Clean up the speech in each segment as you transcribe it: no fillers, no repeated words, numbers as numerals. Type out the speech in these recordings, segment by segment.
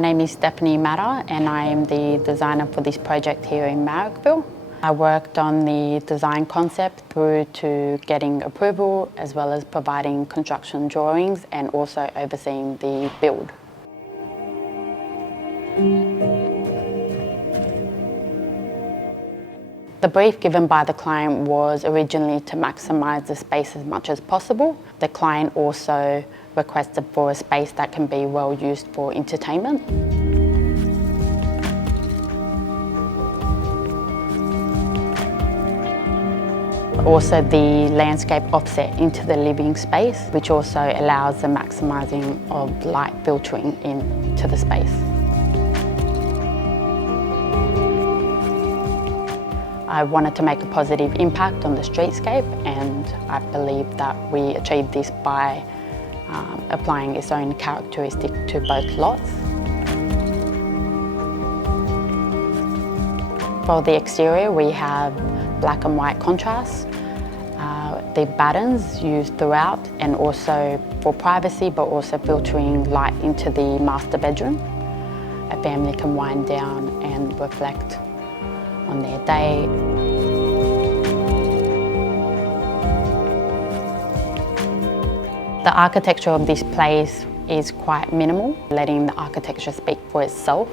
My name is Stephanie Matter and I am the designer for this project here in Marrickville. I worked on the design concept through to getting approval as well as providing construction drawings and also overseeing the build. The brief given by the client was originally to maximise the space as much as possible. The client also requested for a space that can be well used for entertainment. Also the landscape offset into the living space, which also allows the maximising of light filtering into the space. I wanted to make a positive impact on the streetscape, and I believe that we achieved this by applying its own characteristic to both lots. For the exterior, we have black and white contrast. The battens used throughout, and also for privacy, but also filtering light into the master bedroom. A family can wind down and reflect on their day. The architecture of this place is quite minimal, letting the architecture speak for itself.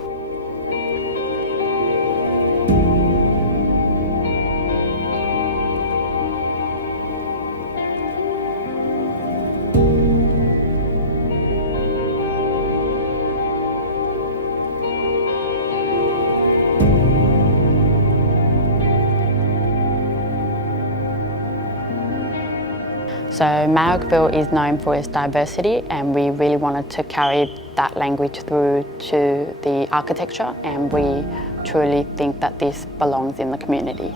So Marrickville is known for its diversity, and we really wanted to carry that language through to the architecture, and we truly think that this belongs in the community.